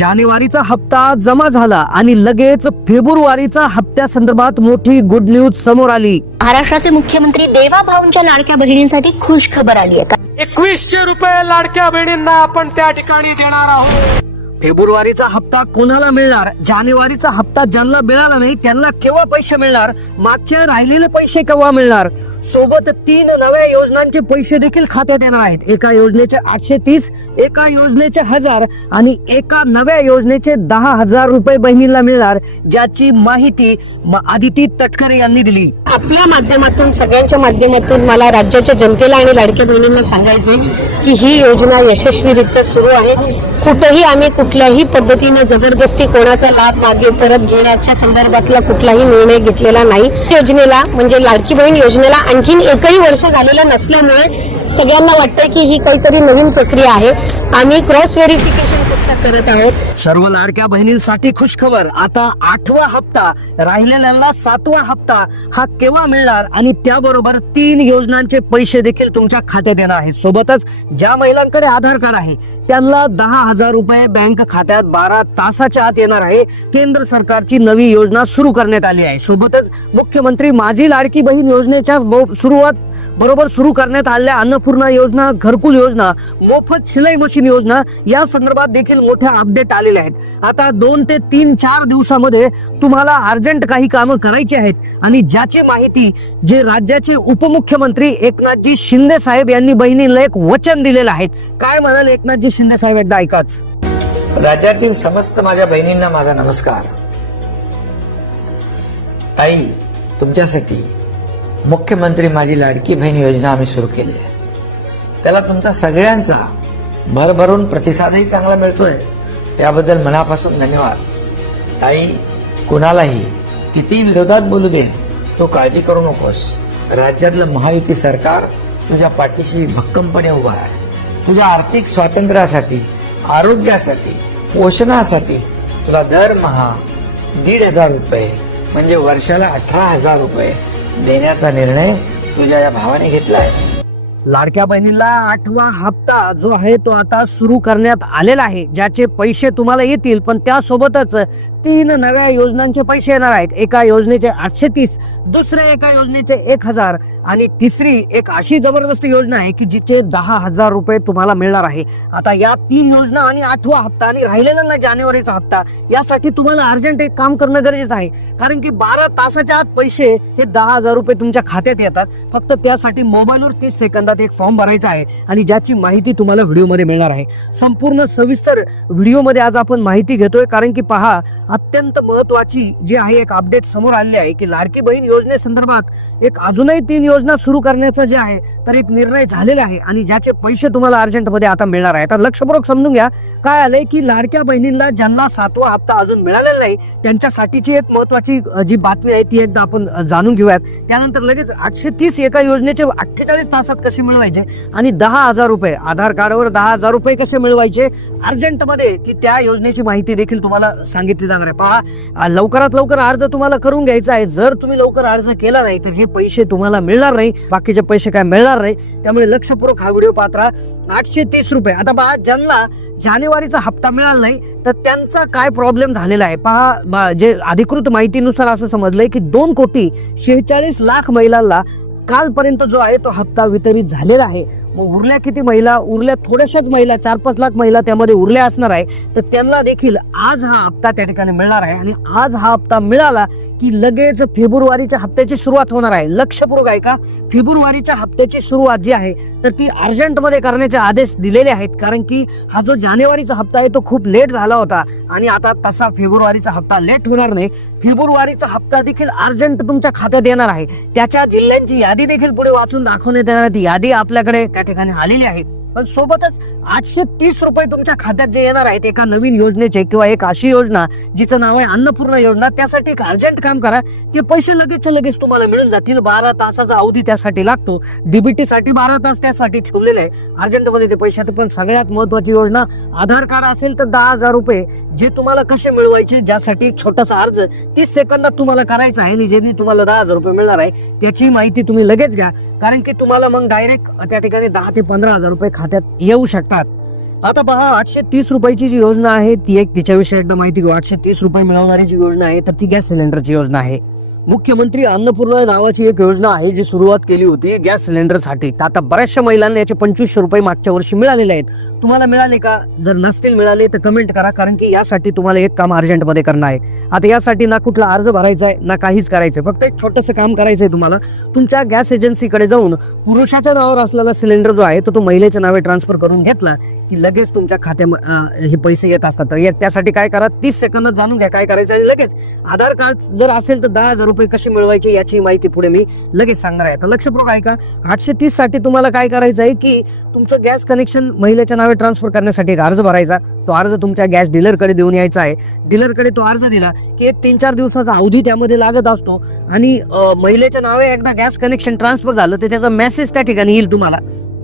जानेवारीचा हप्ता जमा झाला आणि लगेच फेब्रुवारीचा हप्त्या संदर्भात मोठी गुड न्यूज समोर आली महाराष्ट्राचे मुख्यमंत्री देवा भाऊंच्या लाडक्या बहिणींसाठी खुश खबर आली आहे का एकवीसशे रुपये लाडक्या बहिणींना आपण त्या ठिकाणी देणार आहोत फेब्रुवारीचा हप्ता कोणाला मिळणार जानेवारीचा हप्ता ज्यांना मिळाला नाही त्यांना केव्हा पैसे मिळणार मागचे राहिलेले पैसे केव्हा मिळणार सोबत तीन नव्या योजनांचे पैसे देखील खात्यात येणार आहेत एका योजनेचे आठशे तीस एका योजनेचे हजार आणि एका नव्या योजनेचे दहा हजार रुपये बहिणीला मिळणार ज्याची माहिती आदिती तटकरे यांनी दिली आपल्या माध्यमातून सगळ्यांच्या माध्यमातून मला राज्याच्या जनतेला आणि लाडक्या बहिणींना सांगायचे की ही योजना यशस्वीरित्या सुरू आहे कुठेही आम्ही कुठल्याही पद्धतीने जबरदस्ती कोणाचा लाभ मागे परत घेण्याच्या संदर्भातला कुठलाही निर्णय घेतलेला नाही योजनेला म्हणजे लाडकी बहीण योजनेला आणखीन एकही वर्ष झालेलं नसल्यामुळे सगळ्यांना वाटतंय की ही काहीतरी नवीन प्रक्रिया आहे आम्ही क्रॉस व्हेरिफिकेशन प्रयत्न करत आहोत सर्व लाडक्या बहिणींसाठी खुशखबर आता आठवा हप्ता राहिलेल्यांना सातवा हप्ता हा केव्हा मिळणार आणि त्याबरोबर तीन योजनांचे पैसे देखील तुमच्या खात्यात येणार आहेत सोबतच ज्या महिलांकडे आधार कार्ड आहे त्यांना दहा हजार रुपये बँक खात्यात बारा तासाच्या आत येणार आहे केंद्र सरकारची नवी योजना सुरू करण्यात आली आहे सोबतच मुख्यमंत्री माझी लाडकी बहीण योजनेच्या सुरुवात बरोबर सुरू करण्यात आलेल्या अन्नपूर्णा योजना घरकुल योजना मोफत शिलाई मशीन योजना या संदर्भात देखील मोठ्या अपडेट आलेल्या आहेत आता दोन ते तीन चार दिवसामध्ये तुम्हाला अर्जंट काही कामं करायची आहेत आणि ज्याची माहिती जे राज्याचे उपमुख्यमंत्री एकनाथजी शिंदे साहेब यांनी बहिणीला एक वचन दिलेलं आहे काय म्हणाल एकनाथजी शिंदे साहेब एकदा ऐकाच राज्यातील समस्त माझ्या बहिणींना माझा नमस्कार ताई तुमच्यासाठी मुख्यमंत्री माझी लाडकी बहीण योजना आम्ही सुरू केली आहे त्याला तुमचा सगळ्यांचा भरभरून प्रतिसादही चांगला मिळतोय त्याबद्दल मनापासून धन्यवाद ताई कुणालाही किती विरोधात बोलू दे तो काळजी करू नकोस राज्यातलं महायुती सरकार तुझ्या पाठीशी भक्कमपणे उभा आहे तुझ्या आर्थिक स्वातंत्र्यासाठी आरोग्यासाठी पोषणासाठी तुला दरमहा दीड हजार रुपये म्हणजे वर्षाला अठरा हजार रुपये देण्याचा निर्णय तुझ्या या भावाने घेतलाय लाडक्या बहिणीला आठवा हप्ता जो आहे तो आता सुरू करण्यात आलेला आहे ज्याचे पैसे तुम्हाला येतील पण त्यासोबतच तीन नव्या योजनांचे पैसे येणार आहेत एका योजनेचे आठशे तीस दुसऱ्या एका योजनेचे एक हजार आणि तिसरी एक अशी जबरदस्त योजना आहे की जिचे दहा हजार रुपये तुम्हाला मिळणार आहे आता या तीन योजना आणि आठवा हप्ता आणि राहिलेला ना जानेवारीचा हप्ता यासाठी तुम्हाला अर्जंट एक काम करणं गरजेचं आहे कारण की बारा तासाच्या आत पैसे हे दहा हजार रुपये तुमच्या खात्यात येतात फक्त त्यासाठी मोबाईलवर तीस सेकंदात एक फॉर्म भरायचा आहे आणि ज्याची माहिती तुम्हाला व्हिडिओमध्ये मिळणार आहे संपूर्ण सविस्तर व्हिडिओमध्ये आज आपण माहिती घेतोय कारण की पहा अत्यंत महत्वाची जी आहे एक अपडेट समोर आले आहे की लाडकी बहीण योजनेसंदर्भात एक अजूनही तीन योजना सुरू करण्याचा जे आहे तर एक निर्णय झालेला आहे आणि ज्याचे पैसे तुम्हाला अर्जंटमध्ये आता मिळणार आहे तर लक्षपूर्वक समजून घ्या काय आलंय की लाडक्या बहिणींना ज्यांना सातवा हप्ता अजून मिळालेला नाही त्यांच्यासाठीची एक महत्वाची जी बातमी आहे ती एकदा आपण जाणून घेऊयात त्यानंतर लगेच आठशे तीस एका योजनेचे अठ्ठेचाळीस तासात कसे मिळवायचे आणि दहा हजार रुपये आधार कार्डवर दहा हजार रुपये कसे मिळवायचे अर्जंटमध्ये की त्या योजनेची माहिती देखील तुम्हाला सांगितली जाणार आहे पहा लवकरात लवकर अर्ज तुम्हाला करून घ्यायचा आहे जर तुम्ही लवकर अर्ज केला नाही तर हे पैसे तुम्हाला मिळणार नाही बाकीचे पैसे काय मिळणार नाही त्यामुळे लक्षपूर्वक हा व्हिडिओ पात्रा आठशे तीस रुपये आता पहा ज्यांना जानेवारीचा हप्ता मिळाला नाही तर त्यांचा काय प्रॉब्लेम झालेला आहे पहा जे अधिकृत माहितीनुसार असं समजलंय की दोन कोटी शेहेचाळीस लाख महिलांना कालपर्यंत जो आहे तो हप्ता वितरित झालेला आहे मग उरल्या किती महिला उरल्या थोड्याशाच महिला चार पाच लाख महिला त्यामध्ये उरल्या असणार आहे तर त्यांना देखील आज हा हप्ता त्या ठिकाणी मिळणार आहे आणि आज हा हप्ता मिळाला की लगेच फेब्रुवारीच्या हप्त्याची सुरुवात होणार आहे लक्षपूर्वक आहे का फेब्रुवारीच्या हप्त्याची सुरुवात जी आहे तर ती अर्जंटमध्ये करण्याचे आदेश दिलेले आहेत कारण की हा जो जानेवारीचा हप्ता आहे तो खूप लेट झाला होता आणि आता तसा फेब्रुवारीचा हप्ता लेट होणार नाही फेब्रुवारीचा हप्ता देखील अर्जंट तुमच्या खात्यात येणार आहे त्याच्या जिल्ह्यांची यादी देखील पुढे वाचून दाखवण्यात येणार ती यादी आपल्याकडे त्या ठिकाणी आलेली आहे पण सोबतच आठशे तीस रुपये तुमच्या खात्यात जे येणार आहेत एका नवीन योजनेचे किंवा एक अशी योजना जिचं नाव आहे अन्नपूर्णा योजना त्यासाठी एक अर्जंट काम करा ते पैसे लगेचच्या लगेच तुम्हाला मिळून जातील बारा तासाचा अवधी त्यासाठी लागतो डीबीटीसाठी बारा तास त्यासाठी ठेवलेले आहे अर्जंटमध्ये ते पैसे पण सगळ्यात महत्वाची योजना आधार कार्ड असेल तर दहा हजार रुपये जे तुम्हाला कसे मिळवायचे ज्यासाठी एक छोटासा अर्ज तीस सेकंदात तुम्हाला करायचा आहे आणि ज्यांनी तुम्हाला दहा हजार रुपये मिळणार आहे त्याची माहिती तुम्ही लगेच घ्या कारण की तुम्हाला मग डायरेक्ट त्या ठिकाणी दहा ते पंधरा हजार रुपये खात्यात येऊ शकतात आता पहा आठशे तीस रुपयाची जी योजना आहे ती एक तिच्याविषयी एकदा माहिती घेऊ आठशे तीस रुपये मिळवणारी जी योजना आहे तर ती गॅस सिलेंडरची योजना आहे मुख्यमंत्री अन्नपूर्णा नावाची एक योजना आहे जी सुरुवात केली होती गॅस सिलेंडरसाठी तर आता बऱ्याचशा महिलांना याचे पंचवीसशे रुपये मागच्या वर्षी मिळालेले आहेत तुम्हाला मिळाले का जर नसतील मिळाले तर कमेंट करा कारण की यासाठी तुम्हाला एक काम अर्जंटमध्ये करणं आहे आता यासाठी ना कुठला अर्ज भरायचा आहे ना काहीच करायचं आहे फक्त एक छोटंसं काम करायचं आहे तुम्हाला तुमच्या गॅस एजन्सीकडे जाऊन पुरुषाच्या नावावर असलेला सिलेंडर जो आहे तो तो महिलेच्या नावे ट्रान्सफर करून घेतला की लगेच तुमच्या खात्यामध्ये हे पैसे येत असतात तर त्यासाठी काय करा तीस सेकंदात जाणून घ्या काय करायचं आहे लगेच आधार कार्ड जर असेल तर दहा हजार रुपये कसे मिळवायचे याची माहिती पुढे मी लगेच सांगणार आहे तर लक्षपूर्वक आहे का आठशे तीससाठी तुम्हाला काय करायचं आहे की तुमचं गॅस कनेक्शन महिलेच्या नावे ट्रान्सफर करण्यासाठी एक अर्ज भरायचा तो अर्ज तुमच्या गॅस डीलरकडे देऊन यायचा आहे डीलरकडे तो अर्ज दिला की एक तीन चार दिवसाचा अवधी त्यामध्ये लागत असतो आणि महिलेच्या नावे एकदा गॅस कनेक्शन ट्रान्सफर झालं तर त्याचा मेसेज त्या ठिकाणी येईल तुम्हाला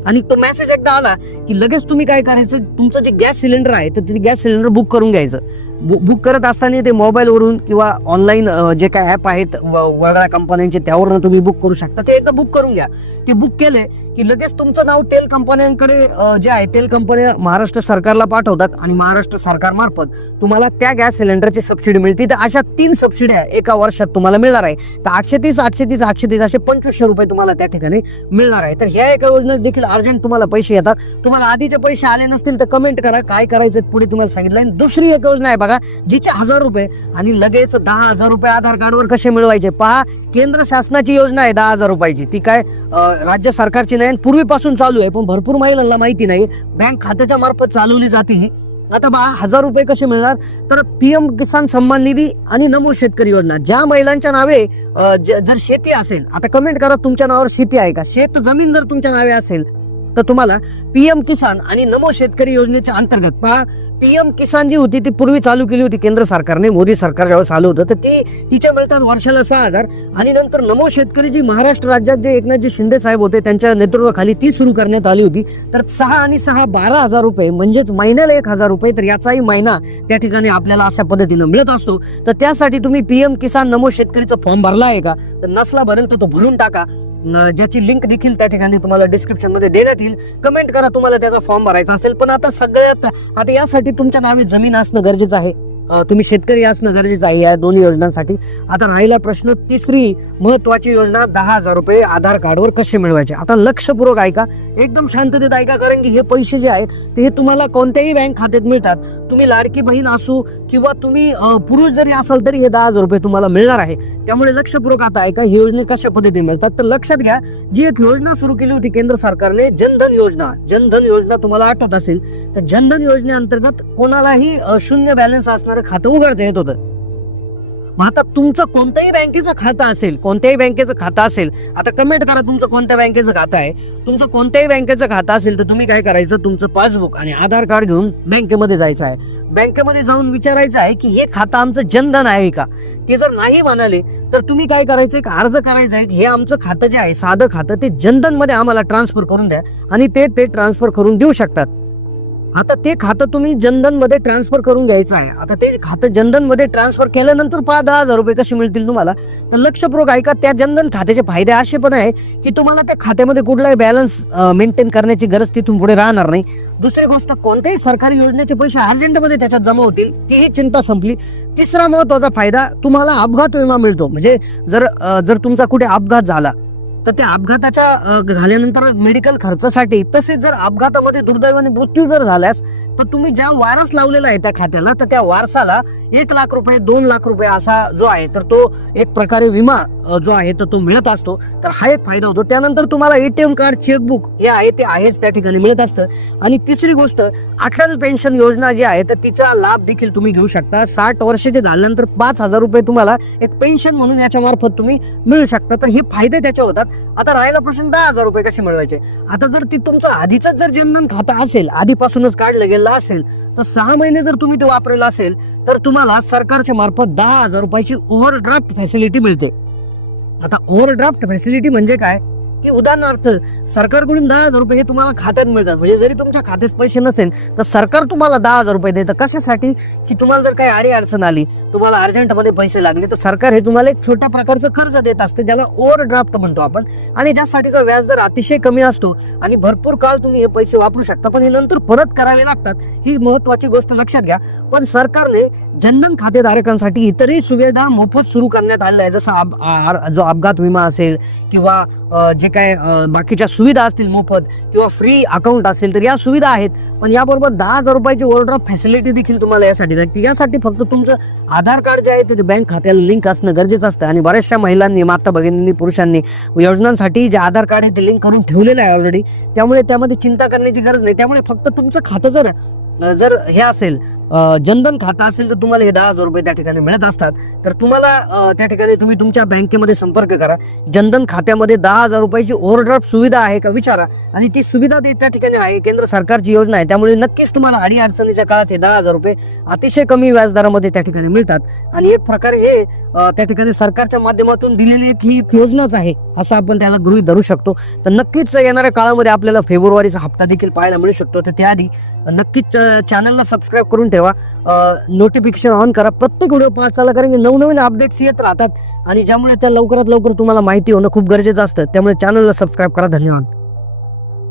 आणि तो मेसेज एकदा आला की लगेच तुम्ही काय करायचं तुमचं जे गॅस सिलेंडर आहे तर ते गॅस सिलेंडर बुक करून घ्यायचं बु बुक करत असताना ते मोबाईलवरून किंवा ऑनलाईन जे काय ॲप आहेत वेगळ्या कंपन्यांचे त्यावरून तुम्ही बुक करू शकता ते एकदा बुक करून घ्या ते बुक केले की लगेच तुमचं नाव तेल कंपन्यांकडे जे आहे तेल कंपन्या महाराष्ट्र सरकारला पाठवतात आणि महाराष्ट्र सरकारमार्फत तुम्हाला त्या गॅस सिलेंडरची सबसिडी मिळते तर अशा तीन सबसिडी एका वर्षात तुम्हाला मिळणार आहे तर आठशे तीस आठशे तीस आठशे तीस असे पंचवीसशे रुपये तुम्हाला त्या ठिकाणी मिळणार आहे तर ह्या एका योजनेत देखील अर्जंट तुम्हाला पैसे येतात तुम्हाला आधीचे पैसे आले नसतील तर कमेंट करा काय करायचं पुढे तुम्हाला सांगितलं दुसरी एक योजना आहे बघा जिचे हजार रुपये आणि लगेच दहा हजार रुपये आधार कार्डवर कसे मिळवायचे पहा केंद्र शासनाची योजना आहे दहा हजार रुपयाची ती काय राज्य सरकारची नाही पूर्वीपासून चालू आहे पण भरपूर महिलांना माहिती नाही बँक खात्याच्या मार्फत चालवली जाते आता बा हजार रुपये कसे मिळणार तर पी एम किसान सन्मान निधी आणि नमो शेतकरी योजना ज्या महिलांच्या नावे जर शेती असेल आता कमेंट करा तुमच्या नावावर शेती आहे का शेत जमीन जर तुमच्या नावे असेल तर तुम्हाला पीएम किसान आणि नमो शेतकरी योजनेच्या अंतर्गत पहा पीएम किसान जी होती ती पूर्वी चालू केली होती केंद्र सरकारने मोदी सरकार ज्यावेळेस चालू होतं तर ते तिच्या मिळतात वर्षाला सहा हजार आणि नंतर नमो शेतकरी जी महाराष्ट्र राज्यात जे एकनाथजी शिंदे साहेब होते त्यांच्या नेतृत्वाखाली ती सुरू करण्यात आली होती तर सहा आणि सहा बारा हजार रुपये म्हणजेच महिन्याला एक हजार रुपये तर याचाही महिना त्या ठिकाणी आपल्याला अशा पद्धतीनं मिळत असतो तर त्यासाठी तुम्ही पीएम किसान नमो शेतकरीचा फॉर्म भरला आहे का तर नसला भरेल तर तो भरून टाका ज्याची लिंक देखील त्या ठिकाणी तुम्हाला डिस्क्रिप्शन मध्ये देण्यात येईल कमेंट करा तुम्हाला त्याचा फॉर्म भरायचा असेल पण आता सगळ्यात आता यासाठी तुमच्या नावे जमीन असणं गरजेचं आहे तुम्ही शेतकरी असणं गरजेचं आहे या दोन्ही योजनांसाठी आता राहिला प्रश्न तिसरी महत्वाची योजना दहा हजार रुपये आधार कार्डवर कसे मिळवायचे आता लक्षपूर्वक ऐका एकदम शांततेत ऐका कारण की हे पैसे जे आहेत ते तुम्हाला कोणत्याही बँक खात्यात मिळतात तुम्ही लाडकी बहीण असू किंवा तुम्ही पुरुष जरी असाल तरी हे दहा हजार रुपये तुम्हाला मिळणार आहे त्यामुळे लक्षपूर्वक आता ऐका ही योजना कशा पद्धतीने मिळतात तर लक्षात घ्या जी एक योजना सुरू केली होती केंद्र सरकारने जनधन योजना जनधन योजना तुम्हाला आठवत असेल तर जनधन योजनेअंतर्गत कोणालाही शून्य बॅलन्स असणारं खातं उघडता येत होतं मग आता तुमचं कोणत्याही बँकेचं खातं असेल कोणत्याही बँकेचं खातं असेल आता कमेंट करा तुमचं कोणत्या बँकेचं खातं आहे तुमचं कोणत्याही बँकेचं खातं असेल तर तुम्ही काय करायचं तुमचं पासबुक आणि आधार कार्ड घेऊन बँकेमध्ये जायचं आहे बँकेमध्ये जाऊन विचारायचं आहे की हे खातं आमचं जनधन आहे का ते जर नाही म्हणाले तर तुम्ही काय करायचं एक अर्ज करायचा आहे हे आमचं खातं जे आहे साधं खातं ते जनधनमध्ये आम्हाला ट्रान्सफर करून द्या आणि ते ते ट्रान्सफर करून देऊ शकतात आता ते खातं तुम्ही जनधन मध्ये ट्रान्सफर करून घ्यायचं आहे आता ते खातं जनधन मध्ये ट्रान्सफर केल्यानंतर पहा दहा हजार रुपये कसे मिळतील तुम्हाला तर लक्षपूर्वक ऐका त्या जनधन खात्याचे फायदे असे पण आहे की तुम्हाला त्या खात्यामध्ये कुठलाही बॅलन्स मेंटेन करण्याची गरज तिथून पुढे राहणार नाही दुसरी गोष्ट कोणत्याही सरकारी योजनेचे पैसे अर्जंटमध्ये त्याच्यात जमा होतील तीही चिंता संपली तिसरा महत्त्वाचा फायदा तुम्हाला अपघात विमा मिळतो म्हणजे जर जर तुमचा कुठे अपघात झाला तर त्या अपघाताच्या झाल्यानंतर मेडिकल खर्चासाठी तसेच जर अपघातामध्ये दुर्दैवाने मृत्यू जर झाल्यास तर तुम्ही ज्या वारस लावलेला आहे त्या खात्याला तर त्या वारसाला एक लाख रुपये दोन लाख रुपये असा जो आहे तर तो एक प्रकारे विमा जो आहे तर तो मिळत असतो तर हा एक फायदा होतो त्यानंतर तुम्हाला एटीएम कार्ड चेकबुक हे आहे ते आहेच त्या ठिकाणी मिळत असतं आणि तिसरी गोष्ट अटल पेन्शन योजना जी आहे तर तिचा लाभ देखील तुम्ही घेऊ शकता साठ वर्षाचे झाल्यानंतर पाच हजार रुपये तुम्हाला एक पेन्शन म्हणून याच्या मार्फत तुम्ही मिळू शकता तर हे फायदे त्याच्या होतात आता राहिला प्रश्न दहा हजार रुपये कसे मिळवायचे आता जर ती तुमचं आधीच जर जनधन खातं असेल आधीपासूनच काढलं गेलं असेल तर सहा महिने जर तुम्ही ते वापरलेलं असेल तर तुम्हाला सरकारच्या मार्फत दहा हजार रुपयाची ओव्हरड्राफ्ट फॅसिलिटी मिळते आता ओव्हरड्राफ्ट फॅसिलिटी म्हणजे काय की उदाहरणार्थ सरकारकडून दहा हजार रुपये हे तुम्हाला खात्यात मिळतात म्हणजे जरी तुमच्या खात्यात पैसे नसेल तर सरकार तुम्हाला दहा हजार रुपये देतं कशासाठी की तुम्हाला जर काही आडी अडचण आली तुम्हाला अर्जंटमध्ये पैसे लागले तर सरकार हे तुम्हाला एक छोट्या प्रकारचं कर्ज देत असते ज्याला ओव्हर ड्राफ्ट म्हणतो आपण आणि ज्यासाठीचा व्याजदर अतिशय कमी असतो आणि भरपूर काळ तुम्ही हे पैसे वापरू शकता पण हे नंतर परत करावे लागतात ही महत्त्वाची गोष्ट लक्षात घ्या पण सरकारने जनधन खातेधारकांसाठी इतरही सुविधा मोफत सुरू करण्यात आलेल्या आहे जसं जो अपघात विमा असेल किंवा जे काय बाकीच्या सुविधा असतील मोफत किंवा फ्री अकाउंट असेल तर या सुविधा आहेत पण याबरोबर दहा हजार रुपयाची ओव्हरड्राफ्ट फॅसिलिटी देखील तुम्हाला यासाठी लागते यासाठी फक्त तुमचं आधार कार्ड जे आहे ते बँक खात्याला लिंक असणं गरजेचं असतं आणि बऱ्याचशा महिलांनी माता भगिनींनी पुरुषांनी योजनांसाठी जे आधार कार्ड आहे ते लिंक करून ठेवलेलं आहे ऑलरेडी त्यामुळे त्यामध्ये चिंता करण्याची गरज नाही त्यामुळे फक्त तुमचं खातं जर जर हे असेल जनधन खातं असेल तर तुम्हाला हे दहा हजार रुपये त्या ठिकाणी मिळत असतात तर तुम्हाला त्या ठिकाणी तुम्ही तुमच्या बँकेमध्ये संपर्क करा जनधन खात्यामध्ये दहा हजार रुपयाची ओव्हरड्राफ्ट सुविधा आहे का विचारा आणि ती सुविधा ते त्या ठिकाणी आहे केंद्र सरकारची योजना आहे त्यामुळे नक्कीच तुम्हाला अडी अडचणीच्या काळात हे दहा हजार रुपये अतिशय कमी व्याजदरामध्ये त्या ठिकाणी मिळतात आणि एक प्रकारे हे त्या ठिकाणी सरकारच्या माध्यमातून दिलेली एक ही योजनाच आहे असं आपण त्याला गृहित धरू शकतो तर नक्कीच येणाऱ्या काळामध्ये आपल्याला फेब्रुवारीचा हप्ता देखील पाहायला मिळू शकतो तर त्याआधी नक्कीच चॅनलला सबस्क्राईब करून ठेवा नोटिफिकेशन ऑन करा प्रत्येक व्हिडिओ पाहत चाला कारण की नवनवीन अपडेट्स येत राहतात आणि ज्यामुळे त्या लवकरात लवकर तुम्हाला माहिती होणं खूप गरजेचं असतं त्यामुळे चॅनलला सबस्क्राईब करा धन्यवाद